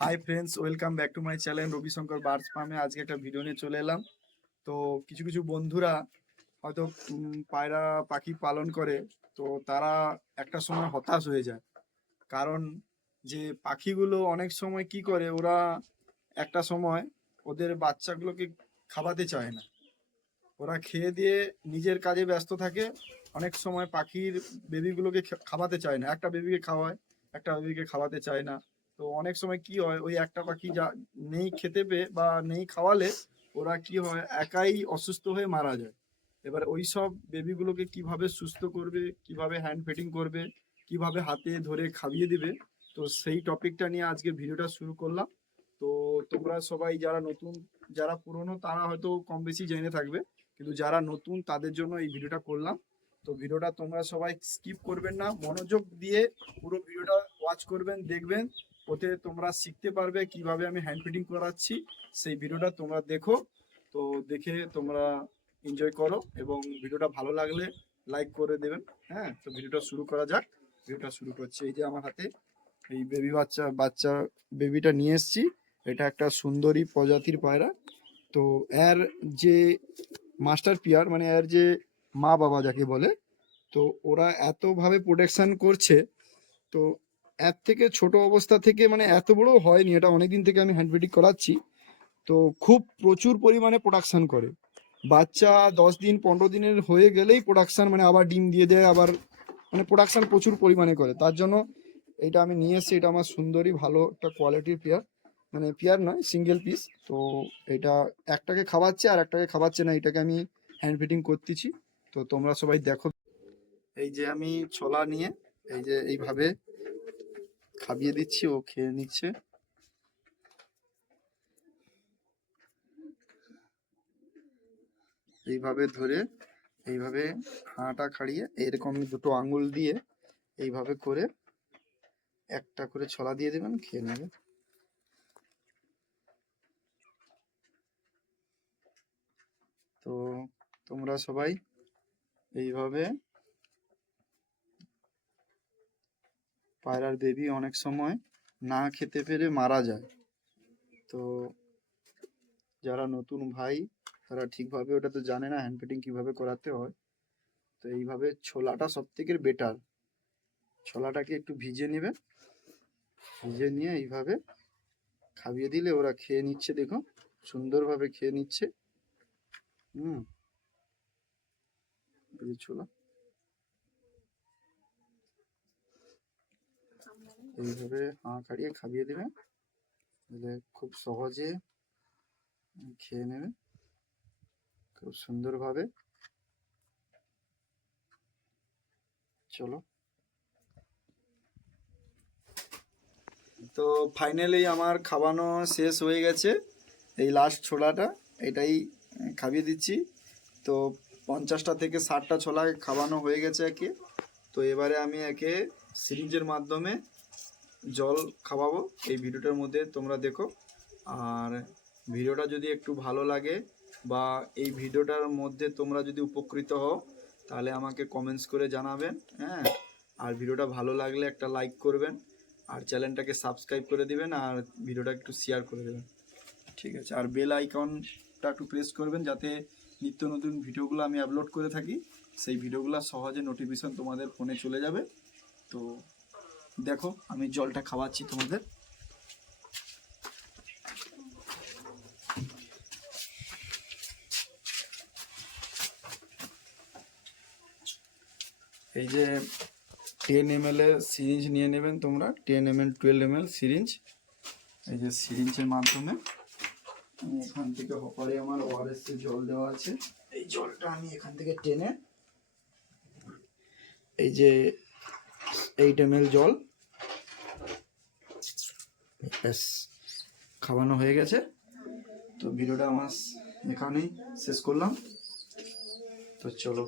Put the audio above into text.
Hi friends welcome back to my channel Ravishankar birds ফার্মে আজকে একটা ভিডিও নিয়ে চলে এলাম। তো কিছু কিছু বন্ধুরা হয়তো পায়রা পাখি পালন করে, তো তারা একটা সময় হতাশ হয়ে যায়। কারণ যে পাখিগুলো অনেক সময় কি করে, ওরা একটা সময় ওদের বাচ্চাগুলোকে খাওয়াতে চায় না। ওরা খেয়ে দিয়ে নিজের কাজে ব্যস্ত থাকে, অনেক সময় পাখির বেবিগুলোকে খাওয়াতে চায় না। একটা বেবিকে খাওয়ায়, একটা বেবিকে খাওয়াতে চায় না। তো অনেক সময় কি হয়, ওই একটা পাখি যা নেই খেতে পেয়ে বা নেই খাওয়ালে ওরা কি হয়, একাই অসুস্থ হয়ে মারা যায়। এবার ওই সব বেবিগুলোকে কীভাবে সুস্থ করবে, কীভাবে হ্যান্ড ফিটিং করবে, কীভাবে হাতে ধরে খাইয়ে দিবে, তো সেই টপিকটা নিয়ে আজকে ভিডিওটা শুরু করলাম। তো তোমরা সবাই যারা নতুন, যারা পুরনো, তারা হয়তো কম বেশি জেনে থাকবে, কিন্তু যারা নতুন, তাদের জন্য এই ভিডিওটা করলাম। তো ভিডিওটা তোমরা সবাই স্কিপ করবেন না, মনোযোগ দিয়ে পুরো ভিডিওটা ওয়াচ করবেন, দেখবেন। ওতে তোমরা শিখতে পারবে কীভাবে আমি হ্যান্ড ফিটিং করাচ্ছি। সেই ভিডিওটা তোমরা দেখো। তো দেখে তোমরা এনজয় করো এবং ভিডিওটা ভালো লাগলে লাইক করে দেবেন। হ্যাঁ তো ভিডিওটা শুরু করা যাক। ভিডিওটা শুরু করছি। এই যে আমার হাতে এই বেবি বাচ্চা বাচ্চা বেবিটা নিয়ে এসেছি। এটা একটা সুন্দরী প্রজাতির পায়রা। তো এর যে মাস্টার পিয়ার মানে এর যে মা বাবা যাকে বলে, তো ওরা এতভাবে প্রোটেকশন করছে। তো এর থেকে ছোট অবস্থা থেকে মানে এত বড় হয়নি, এটা অনেকদিন থেকে আমি হ্যান্ড ফিটিং করাচ্ছি। তো খুব প্রচুর পরিমাণে প্রোডাকশন করে। বাচ্চা দশ দিন, পনেরো দিনের হয়ে গেলেই প্রোডাকশন মানে আবার ডিম দিয়ে দেয়, আবার মানে প্রোডাকশন প্রচুর পরিমাণে করে। তার জন্য এটা আমি নিয়ে এসেছি, এটা আমার সুন্দরী, ভালো একটা কোয়ালিটির পেয়ার মানে পেয়ার নয় সিঙ্গেল পিস তো এটা একটাকে খাওয়াচ্ছে আর একটাকে খাওয়াচ্ছে না, এটাকে আমি হ্যান্ড ফিটিং করতেছি। তো তোমরা সবাই দেখো। এই যে আমি ছোলা নিয়ে, এই যে এইভাবে খাবিয়ে দিচ্ছি, ও খেয়ে নিচ্ছে। এইভাবে ধরে, এইভাবে হাঁটা খাড়িয়ে, এরকম দুটো আঙুল দিয়ে এইভাবে করে একটা করে ছলা দিয়ে দেবেন, খেয়ে নেবে তো তোমরা সবাই এইভাবে পায়রার বেবি অনেক সময় না খেতে পেরে মারা যায়। তো যারা নতুন ভাই, তারা ঠিকভাবে ওটা তো জানে না হ্যান্ড ফিটিং কীভাবে করাতে হয়। তো এইভাবে ছোলাটা সব থেকে বেটার ছোলাটাকে একটু ভিজে নেবে। ভিজে নিয়ে এইভাবে খাইয়ে দিলে ওরা খেয়ে নিচ্ছে, দেখো। সুন্দরভাবে খেয়ে নিচ্ছে। হুম। ছোলা। এইভাবে হাঁ কাড়িয়ে খাইয়ে দেবে। দিলে খুব সহজে খেয়ে নেবে। খুব সুন্দরভাবে। চলো। তো ফাইনালি আমার খাওয়ানো শেষ হয়ে গেছে। এই লাস্ট ছোলাটা, এটাই খাইয়ে দিচ্ছি। তো পঞ্চাশটা থেকে ষাটটা ছোলা খাওয়ানো হয়ে গেছে একে। তো এবারে আমি একে সিরিঞ্জের মাধ্যমে জল খাওয়াবো। এই ভিডিওটার মধ্যে তোমরা দেখো। আর ভিডিওটা যদি একটু ভালো লাগে বা এই ভিডিওটার মধ্যে তোমরা যদি উপকৃত হও, তাহলে আমাকে কমেন্টস করে জানাবেন হ্যাঁ? আর ভিডিওটা ভালো লাগলে একটা লাইক করবেন, আর চ্যানেলটাকে সাবস্ক্রাইব করে দিবেন, আর ভিডিওটা একটু শেয়ার করে দেবেন। ঠিক আছে? আর বেল আইকনটা একটু প্রেস করবেন, যাতে নিত্য নতুন ভিডিওগুলো আমি আপলোড করে থাকি। সেই ভিডিওগুলো সহজে নোটিফিকেশন তোমাদের ফোনে চলে যাবে। তো দেখো, আমি জলটা খাওয়াচ্ছি তোমাদের। এই যে টেন এম এল এর সিরিঞ্জ নিয়ে নেবেন তোমরা ten M L twelve M L syringe. এই যে সিরিঞ্জের মাধ্যমে আমি এখান থেকে হপারে আমার ওআরএস এর জল দেওয়া আছে। এই জলটা আমি এখান থেকে টেনে, এই যে এইট এম জল। ব্যাস, খাওয়ানো হয়ে গেছে। তো ভিডিওটা আমার এখানেই শেষ করলাম। তো চলো।